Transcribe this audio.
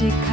music